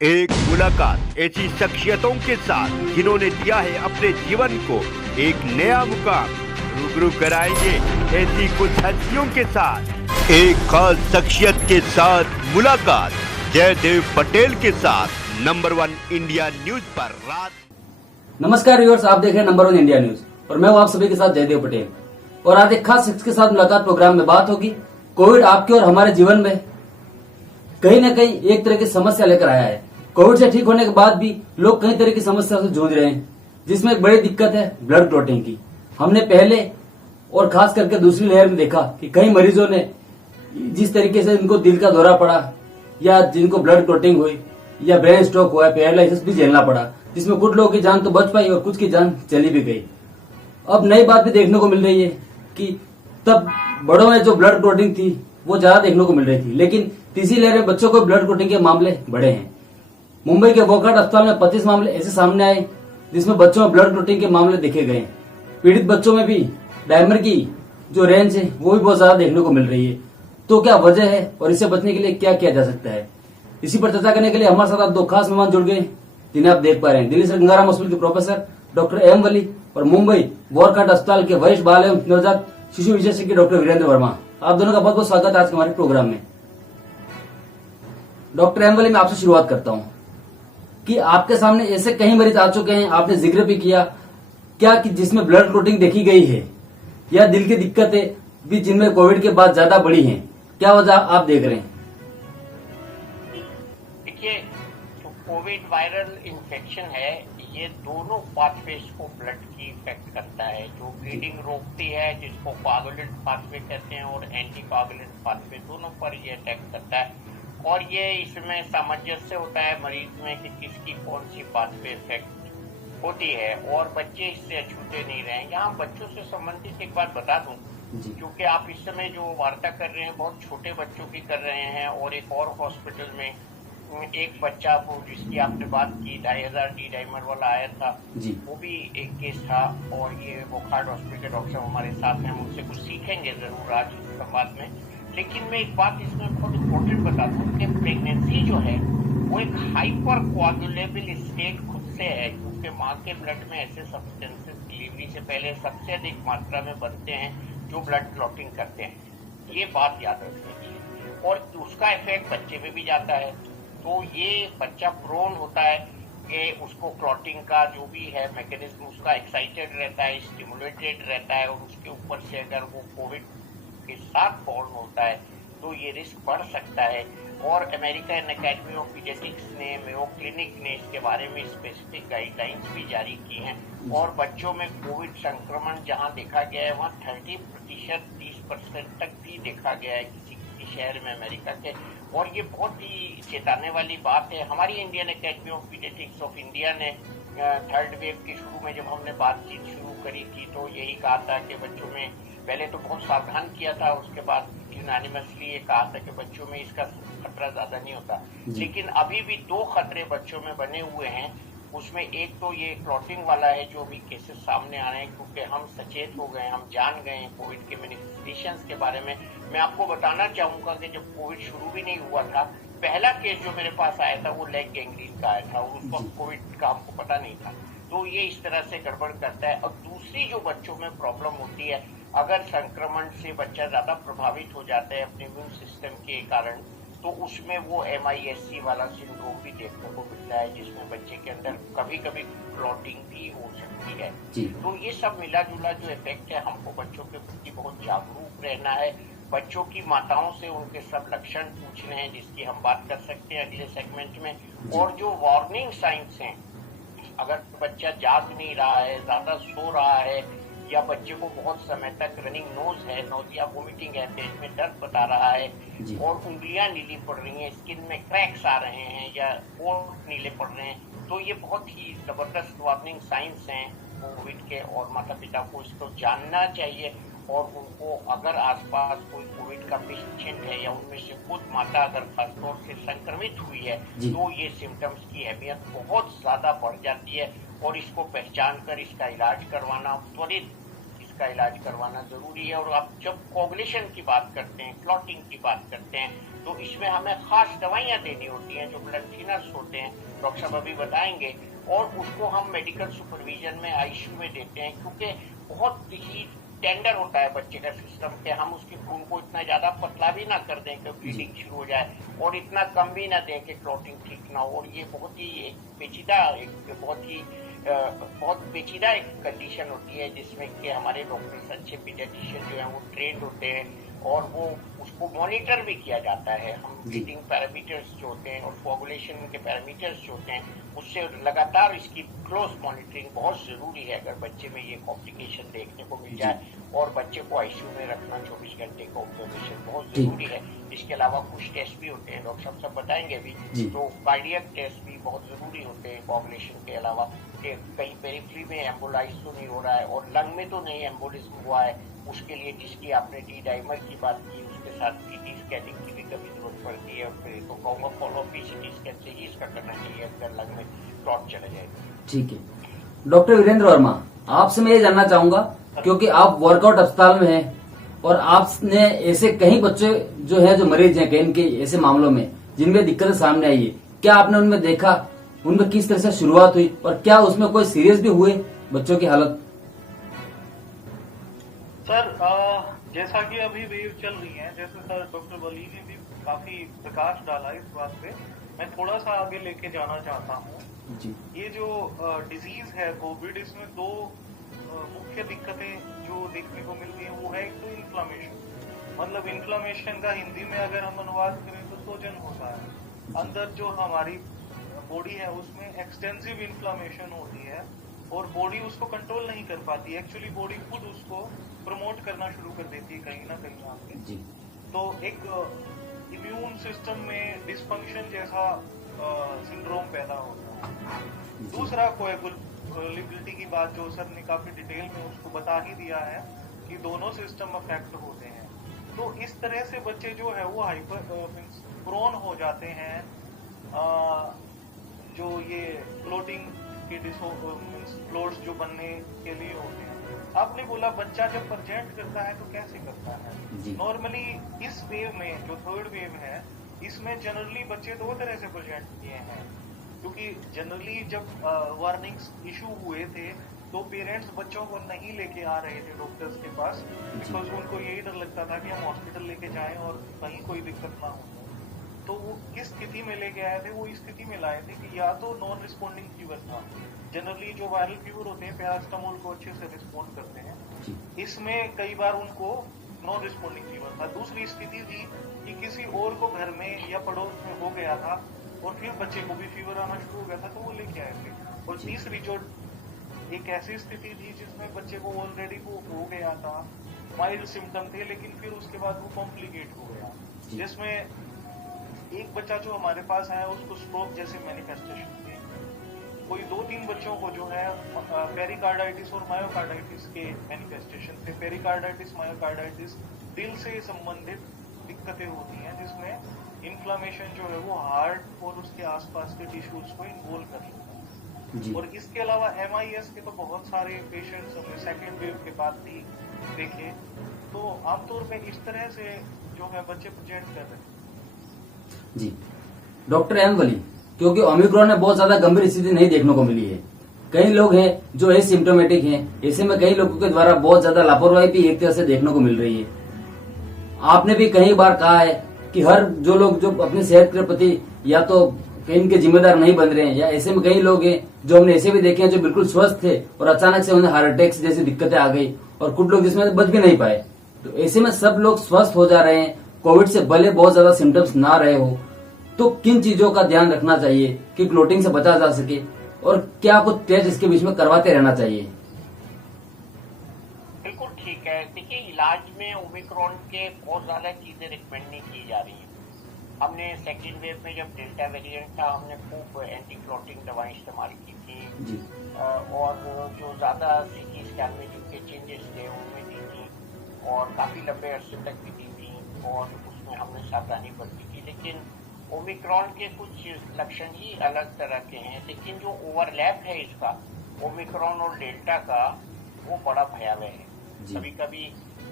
एक मुलाकात ऐसी शख्सियतों के साथ जिन्होंने दिया है अपने जीवन को एक नया मुकाम। रूबरू कराएंगे ऐसी कुछ हस्तियों के साथ एक खास शख्सियत के साथ मुलाकात जयदेव पटेल के साथ नंबर 1 इंडिया न्यूज पर रात। नमस्कार व्यूअर्स, आप देख रहे हैं नंबर 1 इंडिया न्यूज और मैं हूं आप सभी के साथ जयदेव पटेल। और आज एक खास शख्स के साथ मुलाकात प्रोग्राम में बात होगी। कोविड आपके और हमारे जीवन में कहीं न कहीं एक तरह की समस्या लेकर आया है। कोविड से ठीक होने के बाद भी लोग कई तरह की समस्या से जूझ रहे हैं, जिसमें एक बड़ी दिक्कत है ब्लड क्लॉटिंग की। हमने पहले और खास करके दूसरी लहर में देखा कि कई मरीजों ने जिस तरीके से इनको दिल का दौरा पड़ा या जिनको ब्लड क्लॉटिंग हुई या ब्रेन स्ट्रोक हुआ, पैरालिसिस भी झेलना पड़ा, जिसमें कुछ लोगों की जान तो बच पाई और कुछ की जान चली भी गई। अब नई बात भी देखने को मिल रही है कि तब बड़ों में जो ब्लड क्लॉटिंग थी वो ज्यादा देखने को मिल रही थी, लेकिन तीसरी लहर में बच्चों को ब्लड क्लॉटिंग के मामले बढ़े हैं। मुंबई के वोकहार्ट अस्पताल में 25 मामले ऐसे सामने आए जिसमें बच्चों में ब्लड क्लॉटिंग के मामले देखे गए। पीड़ित बच्चों में भी डायमर की जो रेंज है वो भी बहुत ज्यादा देखने को मिल रही है। तो क्या वजह है और इससे बचने के लिए क्या किया जा सकता है, इसी पर चर्चा करने के लिए हमारे साथ दो खास मेहमान जुड़ गए जिन्हें आप देख पा रहे हैं। दिल्ली से गंगाराम हॉस्पिटल के प्रोफेसर डॉक्टर एम वली और मुंबई वोकहार्ट अस्पताल के वरिष्ठ बाल एवं नवजात शिशु विशेषज्ञ डॉक्टर वीरेंद्र वर्मा। आप दोनों का बहुत बहुत स्वागत है आज के हमारे प्रोग्राम में। डॉक्टर एम वली, मैं आपसे शुरुआत करता हूं कि आपके सामने ऐसे कई मरीज आ चुके हैं, आपने जिक्र भी किया क्या कि जिसमें ब्लड क्लॉटिंग देखी गई है या दिल की दिक्कतें भी जिनमें कोविड के बाद ज्यादा बढ़ी हैं, क्या वजह आप देख रहे हैं? देखिए, जो कोविड वायरल इन्फेक्शन है ये दोनों पाथवेज को ब्लड की इफेक्ट करता है। जो ब्लीडिंग रोकती है, जिसको कोआगुलेंट पाथवे कहते हैं, और एंटी कोआगुलेंट पाथवे, दोनों पर ये अटैक करता है। और ये इसमें सामंजस्य होता है मरीज में कि किसकी कौन सी पाथवे इफेक्ट होती है, और बच्चे इससे अछूते नहीं रहे। यहाँ बच्चों से संबंधित एक बात बता दूं, क्योंकि आप इस समय जो वार्ता कर रहे हैं बहुत छोटे बच्चों की कर रहे हैं, और एक और हॉस्पिटल में एक बच्चा वो जिसकी आपने बात की 2500 डी डायमर वाला आया था, वो भी एक केस था। और ये वोकहार्ट हॉस्पिटल के डॉक्टर हमारे साथ हैं, उनसे कुछ सीखेंगे जरूर आज इस संवाद में। लेकिन मैं एक बात इसमें बहुत इम्पोर्टेंट बता दूं कि प्रेगनेंसी जो है वो एक हाइपर कोआगुलेबल स्टेट खुद से है, क्योंकि माँ के ब्लड में ऐसे सब्सटेंसेस डिलीवरी से पहले सबसे अधिक मात्रा में बनते हैं जो ब्लड क्लॉटिंग करते हैं। ये बात याद रखनी चाहिए, और उसका इफेक्ट बच्चे में भी जाता है। तो ये बच्चा प्रोन होता है कि उसको क्लॉटिंग का जो भी है मैकेनिज्म उसका एक्साइटेड रहता है, स्टिमुलेटेड रहता है, और उसके ऊपर से अगर वो कोविड के साथ बॉर्न होता है तो ये रिस्क बढ़ सकता है। और अमेरिकन एकेडमी ऑफ पीडियाट्रिक्स ने, मेयो क्लिनिक ने इसके बारे में स्पेसिफिक गाइडलाइंस भी जारी की हैं। और बच्चों में कोविड संक्रमण जहां देखा गया है वहां 30% तक भी देखा गया है किसी शहर में अमेरिका के। और ये बहुत ही चेताने वाली बात है। हमारी Indian academy of paediatrics of India ने थर्ड वेव के शुरू में जब हमने बातचीत शुरू करी थी तो यही कहा था कि बच्चों में, पहले तो बहुत सावधान किया था, उसके बाद यूनानिमसली ये कहा था कि बच्चों में इसका खतरा ज्यादा नहीं होता। लेकिन अभी भी 2 खतरे बच्चों में बने हुए हैं। उसमें एक तो ये क्लॉटिंग वाला है जो अभी केसेस सामने आ रहे हैं, क्योंकि हम सचेत हो गए, हम जान गए हैं कोविड के मैनिफेस्टेशंस के बारे में। मैं आपको बताना चाहूंगा कि जब कोविड शुरू भी नहीं हुआ था, पहला केस जो मेरे पास आया था वो लेग गैंग्रीन का आया था, और उस वक्त कोविड का हमको पता नहीं था। तो ये इस तरह से गड़बड़ करता है। और दूसरी जो बच्चों में प्रॉब्लम होती है, अगर संक्रमण से बच्चा ज्यादा प्रभावित हो जाता है अपने इम्यून सिस्टम के कारण, तो उसमें वो MIS-C वाला सिंड्रोम भी देखने को मिलता है, जिसमें बच्चे के अंदर कभी कभी क्लॉटिंग भी हो सकती है। तो ये सब मिला जुला जो इफेक्ट है, हमको बच्चों के प्रति बहुत जागरूक रहना है। बच्चों की माताओं से उनके सब लक्षण पूछने हैं, जिसकी हम बात कर सकते हैं अगले सेगमेंट में। और जो वार्निंग साइंस हैं, अगर बच्चा जाग नहीं रहा है, ज्यादा सो रहा है, या बच्चे को बहुत समय तक रनिंग नोज है, नोजिया वोमिटिंग है, पेट में दर्द बता रहा है, और उंगलियां नीली पड़ रही हैं, स्किन में क्रैक्स आ रहे हैं या होंठ नीले पड़ रहे हैं, तो ये बहुत ही जबरदस्त वार्निंग साइंस हैं कोविड के। और माता पिता को इसको जानना चाहिए, और उनको अगर आसपास कोई कोविड का पेशेंट है या उनमें से खुद माता अगर खासतौर से संक्रमित हुई है तो ये सिम्टम्स की अहमियत बहुत ज्यादा बढ़ जाती है, और इसको पहचान कर इसका इलाज करवाना, त्वरित इसका इलाज करवाना जरूरी है। और आप जब कोगुलेशन की बात करते हैं, क्लॉटिंग की बात करते हैं, तो इसमें हमें खास दवाइयां देनी होती हैं जो ब्लड थिनर्स होते हैं, डॉक्टर साहब अभी बताएंगे, और उसको हम मेडिकल सुपरविजन में आईसीयू में देते हैं, क्योंकि बहुत ही टेंडर होता है बच्चे का सिस्टम के, हम उसके खून को इतना ज्यादा पतला भी ना कर दें कि ब्लीडिंग शुरू हो जाए और इतना कम भी ना दें कि क्लॉटिंग ठीक ना हो। और ये बहुत ही एक पेचीदा बहुत पेचीदा एक कंडीशन होती है जिसमें कि हमारे डॉक्टर्स अच्छे पीडियाट्रिशियन जो है वो ट्रेंड होते हैं और वो उसको मॉनिटर भी किया जाता है। हम ब्लीडिंग पैरामीटर्स जो होते हैं और कोगुलेशन के पैरामीटर्स जो होते हैं उससे लगातार इसकी क्लोज मॉनिटरिंग बहुत जरूरी है अगर बच्चे में ये कॉम्प्लिकेशन देखने को मिल जाए, और बच्चे को आईसीयू में रखना 24 घंटे का ऑब्जर्वेशन बहुत जरूरी है। इसके अलावा कुछ टेस्ट भी होते हैं, डॉक्टर साहब सब बताएंगे अभी, तो कार्डियक टेस्ट भी बहुत जरूरी होते हैं कोगुलेशन के अलावा, कि कहीं पेरिफेरी में एम्बोलाइज तो नहीं हो रहा है और लंग में तो नहीं एम्बोलिज्म हुआ है। उसके लिए जिसकी आपने डी डाइमर की बात की, उसके साथ सीटी स्कैनिंग की भी कभी जरूरत पड़ती है, और फिर तो कहूँगा फॉलो अप सीटी स्कैन से ही इसका करना चाहिए अगर लंग में क्लॉट चला जाएगा। ठीक है डॉक्टर वीरेंद्र वर्मा, आपसे मैं ये जानना चाहूंगा, क्योंकि आप वर्कआउट अस्पताल में हैं और आपने ऐसे कई बच्चे जो है जो मरीज हैं कहीं के ऐसे मामलों में जिनमें दिक्कतें सामने आई है, क्या आपने उनमें देखा, उनमें किस तरह से शुरुआत हुई और क्या उसमें कोई सीरियस भी हुए बच्चों की हालत? सर जैसा कि अभी वेव चल रही है, जैसे सर डॉक्टर वली ने भी काफी प्रकाश डाला इस बात पे, मैं थोड़ा सा आगे लेके जाना चाहता हूँ जी। ये जो डिजीज है कोविड, इसमें दो मुख्य दिक्कतें जो देखने को मिलती है, वो है एक तो इन्फ्लामेशन, मतलब इन्फ्लामेशन का हिंदी में अगर हम अनुवाद करें तो सूजन होता है। अंदर जो हमारी बॉडी है उसमें एक्सटेंसिव इन्फ्लामेशन होती है और बॉडी उसको कंट्रोल नहीं कर पाती, एक्चुअली बॉडी खुद उसको प्रमोट करना शुरू कर देती है कहीं ना कहीं आके। तो एक इम्यून सिस्टम में डिस्फंक्शन जैसा सिंड्रोम पैदा होता है। दूसरा कोएगुलेबिलिटी की बात जो सर ने काफी डिटेल में उसको बता ही दिया है कि दोनों सिस्टम अफेक्ट होते हैं। तो इस तरह से बच्चे जो है वो हाइपर प्रोन हो जाते हैं जो ये क्लोटिंग के क्लोट्स जो बनने के लिए होते हैं। आपने बोला बच्चा जब प्रेजेंट करता है तो कैसे करता है? नॉर्मली इस वेव में जो थर्ड वेव है, इसमें जनरली बच्चे दो तरह से प्रेजेंट किए हैं, क्योंकि जनरली जब वार्निंग्स इशू हुए थे तो पेरेंट्स बच्चों को नहीं लेके आ रहे थे डॉक्टर्स के पास, बिकॉज उनको यही डर लगता था कि हम हॉस्पिटल लेके जाएं और कहीं कोई दिक्कत ना हो। तो वो किस स्थिति में लेके आए थे? वो इस स्थिति में लाए थे कि या तो नॉन रिस्पॉन्डिंग फीवर था, जनरली जो वायरल फीवर होते हैं पैरासिटामोल को अच्छे से रिस्पॉन्ड करते हैं, इसमें कई बार उनको नॉन रिस्पॉन्डिंग फीवर था। दूसरी स्थिति थी कि किसी और को घर में या पड़ोस में हो गया था और फिर बच्चे को भी फीवर आना शुरू हो गया था तो वो लेके आए थे। और तीसरी जो एक ऐसी स्थिति थी जिसमें बच्चे को ऑलरेडी वो हो गया था, माइल्ड सिम्टम थे, लेकिन फिर उसके बाद वो कॉम्प्लिकेट हो गया, जिसमें एक बच्चा जो हमारे पास आया उसको स्ट्रोक जैसे मैनिफेस्टेशन थे। कोई 2-3 बच्चों को जो है पेरिकार्डाइटिस और मायोकार्डाइटिस के मैनिफेस्टेशन थे। पेरिकार्डाइटिस मायोकार्डाइटिस दिल से संबंधित दिक्कतें होती हैं जिसमें इन्फ्लामेशन जो है वो हार्ट और उसके आसपास के टिश्यूज को इन्वॉल्व कर लेता है। और इसके अलावा MIS के तो बहुत सारे पेशेंट्स हमने सेकेंड वेव के बाद भी देखे। तो आमतौर पर इस तरह से जो है बच्चे प्रेजेंट कर रहे हैं। जी डॉक्टर एम वली, क्योंकि ओमिक्रॉन में बहुत ज्यादा गंभीर स्थिति नहीं देखने को मिली है, कई लोग हैं जो एसिम्प्टोमेटिक हैं, ऐसे में कई लोगों के द्वारा बहुत ज्यादा लापरवाही भी एक तरह से देखने को मिल रही है। आपने भी कई बार कहा है कि हर जो लोग जो अपनी सेहत के प्रति या तो कहीं के जिम्मेदार नहीं बन रहे हैं, या ऐसे में कई लोग हैं जो हमने ऐसे भी देखे हैं जो बिल्कुल स्वस्थ थे और अचानक से उन्हें हार्ट अटैक जैसी दिक्कतें आ गई, और कुछ लोग जिसमें बच भी नहीं पाए। तो ऐसे में सब लोग स्वस्थ हो जा रहे हैं, कोविड से भले बहुत ज्यादा सिम्टम्स ना रहे हो, तो किन चीजों का ध्यान रखना चाहिए कि क्लोटिंग से बचा जा सके, और क्या कुछ टेस्ट इसके बीच में करवाते रहना चाहिए? बिल्कुल ठीक है। देखिए, इलाज में ओमिक्रॉन के बहुत ज्यादा चीजें रिकमेंड नहीं की जा रही है। हमने सेकेंड वेव में जब डेल्टा वेरिएंट था, हमने खूब एंटी क्लोटिंग दवाएं इस्तेमाल की थी और जो ज्यादा सीटी स्कैन में जिनके चेंजेस थे उनमें दी थी और काफी लंबे अरसे तक भी दी थी और उसमें हमने सावधानी बरती थी। लेकिन ओमिक्रॉन के कुछ लक्षण ही अलग तरह के हैं, लेकिन जो ओवरलैप है इसका ओमिक्रॉन और डेल्टा का वो बड़ा भयावह है। कभी कभी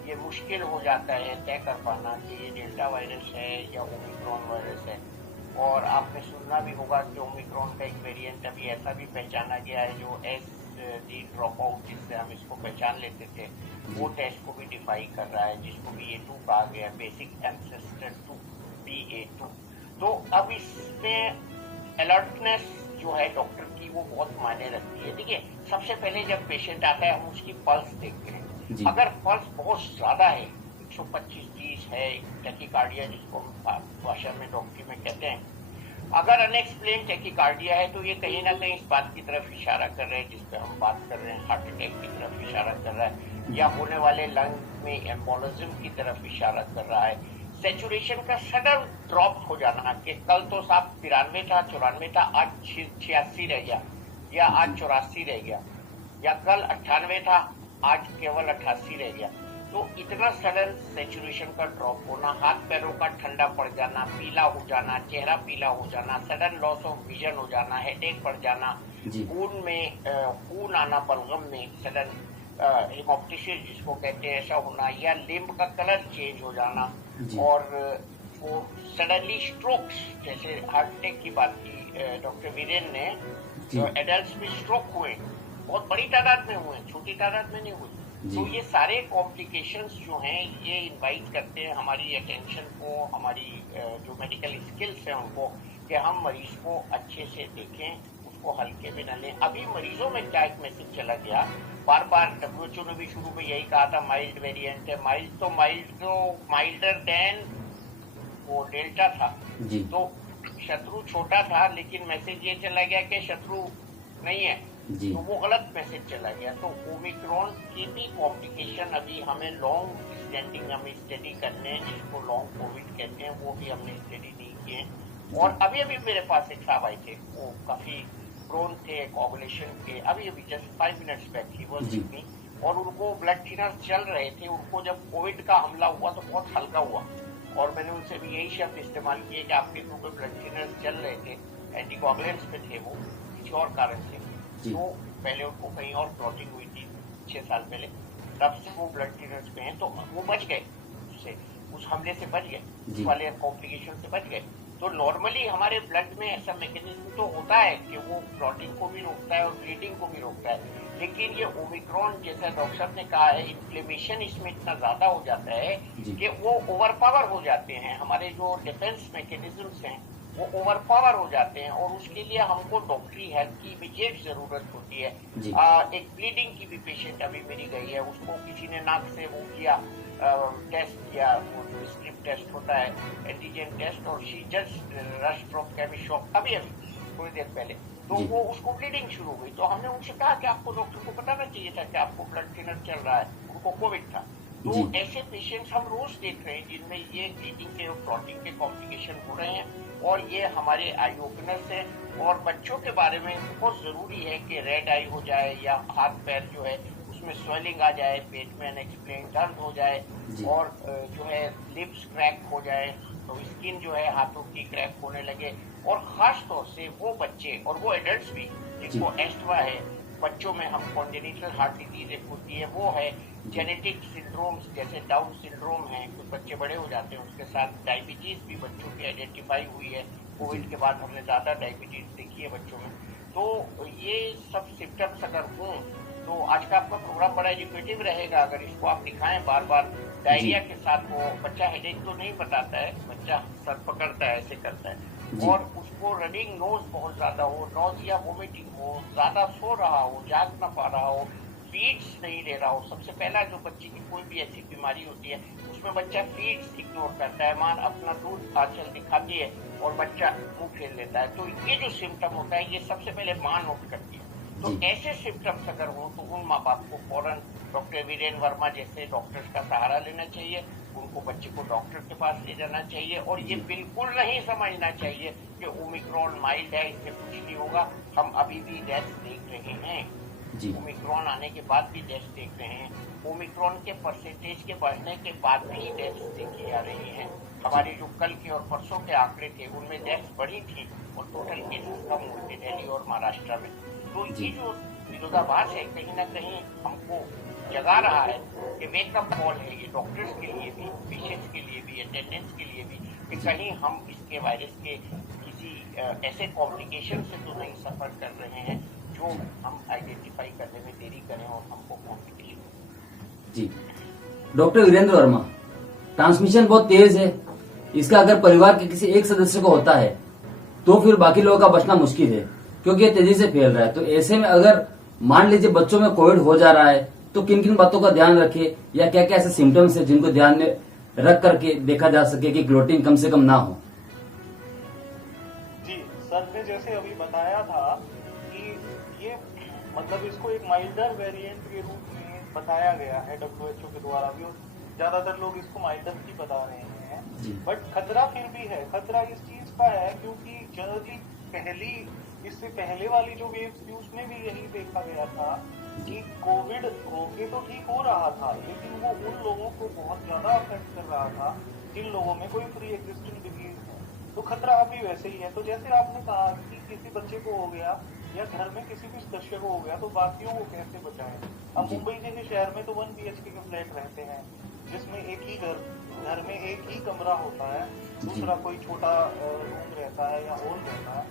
ये मुश्किल हो जाता है तय कर पाना कि ये डेल्टा वायरस है या ओमिक्रॉन वायरस है। और आपने सुनना भी होगा कि ओमिक्रॉन का एक वेरिएंट अभी ऐसा भी पहचाना गया है जो SD ड्रॉप आउट, जिससे हम इसको पहचान लेते थे, वो टेस्ट को भी डिफाई कर रहा है, जिसको BA2 कहा गया, बेसिक एंसेस्टर 2 BA2। तो अब इसमें अलर्टनेस जो है डॉक्टर की वो बहुत मायने रखती है। देखिए, सबसे पहले जब पेशेंट आता है हम उसकी पल्स देखते हैं। अगर पल्स बहुत ज्यादा है, 125-30 है, टैकीकार्डिया जिसको भाषा में डॉक्टरी में कहते हैं, अगर अनएक्सप्लेन टैकीकार्डिया है तो ये कहीं ना कहीं इस बात की तरफ इशारा कर रहे हैं जिस पे हम बात कर रहे हैं, हार्ट अटैक की तरफ इशारा कर रहा है, या होने वाले लंग में एम्बोलिज्म की तरफ इशारा कर रहा है। सैचुरेशन का सडन ड्रॉप हो जाना कि कल तो साहब 93 था, 94 था, आज 86 रह गया, या आज 84 रह गया, या कल 98 था, आज केवल 88 रह गया। तो इतना सडन सैचुरेशन का ड्रॉप होना, हाथ पैरों का ठंडा पड़ जाना, पीला हो जाना, चेहरा पीला हो जाना, सडन लॉस ऑफ विजन हो जाना, हेडेक पड़ जाना, खून में खून आना बलगम में, सडन हेमोप्टिसिस जिसको कहते हैं ऐसा होना, या लिम्ब का कलर चेंज हो जाना, और वो सडनली स्ट्रोक्स, जैसे हार्ट अटैक की बात की डॉक्टर वीरेन ने, जो एडल्ट में स्ट्रोक हुए बहुत बड़ी तादाद में हुए, छोटी तादाद में नहीं हुए। तो ये सारे कॉम्प्लिकेशंस जो हैं ये इनवाइट करते हैं हमारी अटेंशन को, हमारी जो मेडिकल स्किल्स हैं उनको, कि हम मरीज को अच्छे से देखें, उसको हल्के में न लें। अभी मरीजों में क्या एक मैसेज चला गया, बार बार WHO ने भी शुरू में यही कहा था माइल्ड वेरिएंट है, माइल्डर देन वो डेल्टा था, तो शत्रु छोटा था, लेकिन मैसेज ये चला गया कि शत्रु नहीं है, तो वो गलत मैसेज चला गया। तो ओमिक्रॉन की भी कॉम्प्लिकेशन अभी हमें लॉन्ग स्टैंडिंग हमें स्टडी करने हैं, जिसको लॉन्ग कोविड कहते हैं, वो भी हमने स्टडी नहीं किए। और अभी मेरे पास एक साहब आए थे, वो काफी प्रोन थे कोगुलेशन के, अभी जस्ट 5 मिनट्स बैक ही वो में, और उनको ब्लड थिनर्स चल रहे थे। उनको जब कोविड का हमला हुआ तो बहुत हल्का हुआ, और मैंने उनसे भी यही शब्द इस्तेमाल किए कि आपके ग्रुप में ब्लड थिनर्स चल रहे थे, एंटीकोगुलेंट्स पे थे वो किसी और कारण से, तो पहले उनको कहीं और क्लॉटिंग हुई थी 6 साल पहले, तब से वो ब्लड थिनर्स पे हैं, तो वो बच गए उससे, उस हमले से बच गए, उस वाले कॉम्प्लिकेशन से बच गए। तो नॉर्मली हमारे ब्लड में ऐसा मैकेनिज्म तो होता है कि वो क्लॉटिंग को भी रोकता है और ब्लीडिंग को भी रोकता है, लेकिन ये ओमिक्रॉन जैसा डॉक्टर साहब ने कहा है, इन्फ्लेमेशन इसमें इतना ज्यादा हो जाता है कि वो ओवरपावर हो जाते हैं, हमारे जो डिफेंस मैकेनिज्म्स हैं वो ओवरपावर हो जाते हैं, और उसके लिए हमको डॉक्टरी हेल्प की इमीडिएट जरूरत होती है। एक ब्लीडिंग की भी पेशेंट अभी मेरी गई है, उसको किसी ने नाक से वो किया टेस्ट किया, वो जो स्ट्रिप टेस्ट होता है, एंटीजन टेस्ट, और शी जस्ट रश फ्रॉम केमिशॉप अभी थोड़ी देर पहले, तो वो उसको ब्लीडिंग शुरू हुई। तो हमने उनसे कहा कि आपको डॉक्टर को बताना चाहिए था कि आपको ब्लड थिनर चल रहा है, उनको कोविड था। तो ऐसे पेशेंट्स हम रोज देख रहे हैं जिनमें ये ब्लीडिंग के और क्लॉटिंग के कॉम्प्लिकेशन हो रहे हैं, और ये हमारे आई ओपनर्स है। और बच्चों के बारे में बहुत जरूरी है कि रेड आई हो जाए, या हाथ पैर जो है उसमें स्वेलिंग आ जाए, पेट में अनएक्सप्लेन दर्द हो जाए, और जो है लिप्स क्रैक हो जाए, तो स्किन जो है हाथों की क्रैक होने लगे, और खास तौर से वो बच्चे और वो एडल्ट्स भी जिनको एस्टमा है, बच्चों में हम कॉन्जेनिटल हार्ट डिजीज एक होती है वो है, जेनेटिक सिंड्रोम्स जैसे डाउन सिंड्रोम है, कुछ बच्चे बड़े हो जाते हैं, उसके साथ डायबिटीज भी बच्चों की आइडेंटिफाई हुई है, कोविड के बाद हमने ज्यादा डायबिटीज देखी है बच्चों में। तो ये सब सिम्टम्स अगर हों तो आज का आपका प्रोग्राम बड़ा एजुकेटिव रहेगा, अगर इसको आप दिखाएं बार बार। डायरिया के साथ वो बच्चा हेडेक तो नहीं बताता है, बच्चा सर पकड़ता है, ऐसे करता है, और उसको रनिंग नोज बहुत ज्यादा हो, नोज या वोमिटिंग हो, ज्यादा सो रहा हो, जाग ना पा रहा हो, फीड्स नहीं ले रहा हो। सबसे पहला जो बच्चे की कोई भी ऐसी बीमारी होती है उसमें बच्चा फीड्स इग्नोर करता है, मां अपना दूध आंचल दिखाती है और बच्चा मुंह फेर लेता है। तो ये जो सिम्टम होता है ये सबसे पहले मां नोट करती है। तो ऐसे सिम्टम्स अगर हो तो उन माँ बाप को फौरन डॉक्टर वीरेन वर्मा जैसे डॉक्टर्स का सहारा लेना चाहिए, उनको बच्चे को डॉक्टर के पास ले जाना चाहिए, और ये बिल्कुल नहीं समझना चाहिए कि ओमिक्रॉन माइल्ड है, इससे कुछ नहीं होगा। हम अभी भी डेथ देख रहे हैं, ओमिक्रॉन आने के बाद भी डेथ देख रहे हैं, ओमिक्रॉन के परसेंटेज के बढ़ने के बाद भी डेथ देखी जा रही है। हमारे जो कल के और परसों के आंकड़े थे उनमें डेथ बढ़ी थी और टोटल केसेस कम हुए थे दिल्ली और महाराष्ट्र में। तो ये जो विरोधाभास है कहीं ना कहीं हमको जगा रहा है कि वेकअप कॉल है ये डॉक्टर्स के लिए भी, पेशेंट्स के लिए भी, अटेंडेंट्स के लिए भी, कि कहीं हम इसके वायरस के किसी ऐसे कॉम्प्लिकेशन से तो नहीं सफर कर रहे हैं जो हम आइडेंटिफाई करने में देरी करें और हमको कॉम्प्लिकेशन। जी डॉक्टर वीरेंद्र वर्मा, ट्रांसमिशन बहुत तेज है, इसका अगर परिवार के किसी एक सदस्य को होता है तो फिर बाकी लोगों का बचना मुश्किल है, क्योंकि ये तेजी से फैल रहा है। तो ऐसे में अगर मान लीजिए बच्चों में कोविड हो जा रहा है तो किन किन बातों का ध्यान रखे, या क्या क्या ऐसे सिम्टम्स है जिनको ध्यान में रख करके देखा जा सके कि ग्लोटिंग कम से कम ना हो? जी, सर ने जैसे अभी बताया था कि ये मतलब इसको एक माइल्डर वेरिएंट के रूप में बताया गया है WHO के द्वारा भी, और ज्यादातर लोग इसको माइल्डर ही बता रहे हैं, बट खतरा फिर भी है। खतरा इस चीज का है क्योंकि जनरली इससे पहले वाली जो वेव थी उसमें भी यही देखा गया था कि कोविड होके तो ठीक हो रहा था, लेकिन वो उन लोगों को बहुत ज्यादा अफेक्ट कर रहा था जिन लोगों में कोई प्री एग्जिस्टिंग डिजीज है। तो खतरा अभी वैसे ही है। तो जैसे आपने कहा कि किसी बच्चे को हो गया या घर में किसी भी सदस्य को हो गया तो बाकियों को कैसे बचाएं। अब मुंबई जैसे शहर में तो 1 BHK के फ्लैट रहते हैं जिसमें एक ही घर में एक ही कमरा होता है, दूसरा कोई छोटा रूम रहता है या हॉल रहता है,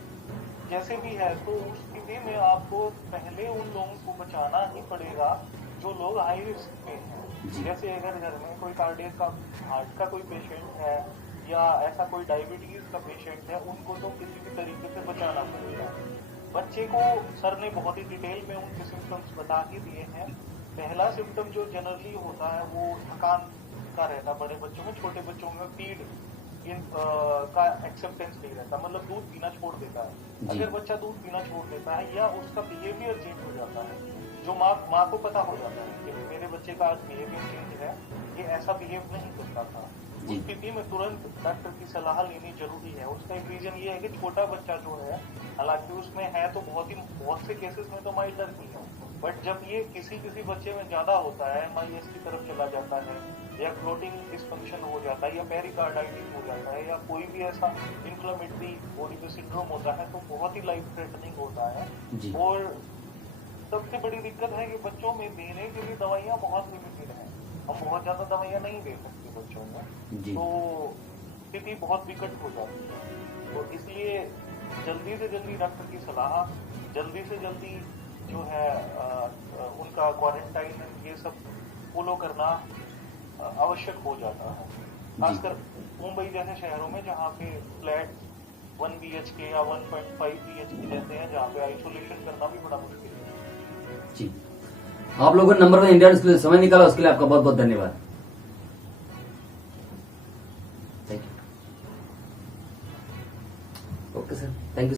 जैसे भी है। तो उस स्थिति में आपको पहले उन लोगों को बचाना ही पड़ेगा जो लोग हाई रिस्क पे हैं। जैसे अगर घर में कोई कार्डियक का हार्ट का कोई पेशेंट है या ऐसा कोई डायबिटीज का पेशेंट है, उनको तो किसी भी तरीके से बचाना पड़ेगा। बच्चे को सर ने बहुत ही डिटेल में उनके सिम्टम्स बता के दिए हैं। पहला सिम्टम जो जनरली होता है वो थकान का रहता है बड़े बच्चों में। छोटे बच्चों में फीड का एक्सेप्टेंस नहीं रहता, मतलब दूध पीना छोड़ देता है। अगर बच्चा दूध पीना छोड़ देता है या उसका बिहेवियर चेंज हो जाता है, जो माँ को पता हो जाता है कि मेरे बच्चे का आज बिहेवियर चेंज है, ये ऐसा बिहेव नहीं करता था, उस स्थिति में तुरंत डॉक्टर की सलाह लेनी जरूरी है। उसका एक रीजन ये है कि छोटा बच्चा जो है, हालांकि उसमें है तो बहुत से केसेस में तो माइल्डर ही है, बट जब ये किसी बच्चे में ज्यादा होता है, MIS की तरफ चला जाता है या क्लोटिंग डिस्फंक्शन हो जाता है या पेरिकार्डाइटिस हो जाता है या कोई भी ऐसा इन्फ्लेमेटरी बॉडी पे सिंड्रोम होता है, तो बहुत ही लाइफ थ्रेटनिंग होता है। और सबसे बड़ी दिक्कत है कि बच्चों में देने के लिए दवाइयाँ बहुत लिमिटेड है, हम बहुत ज्यादा दवाइयाँ नहीं दे सकते बच्चों में, तो स्थिति बहुत विकट हो जाती है। तो इसलिए जल्दी से जल्दी डॉक्टर की सलाह, जल्दी से जल्दी जो है उनका क्वारंटाइन ये सब फॉलो करना आवश्यक हो जाता है, खासकर मुंबई जैसे शहरों में जहाँ पे फ्लैट 1 BHK या 1.5 BHK रहते हैं, जहाँ पे आइसोलेशन करना भी बड़ा मुश्किल है। जी, आप लोगों ने नंबर 1 इंडिया न्यूज़ के लिए समय निकाला, उसके लिए आपका बहुत बहुत धन्यवाद।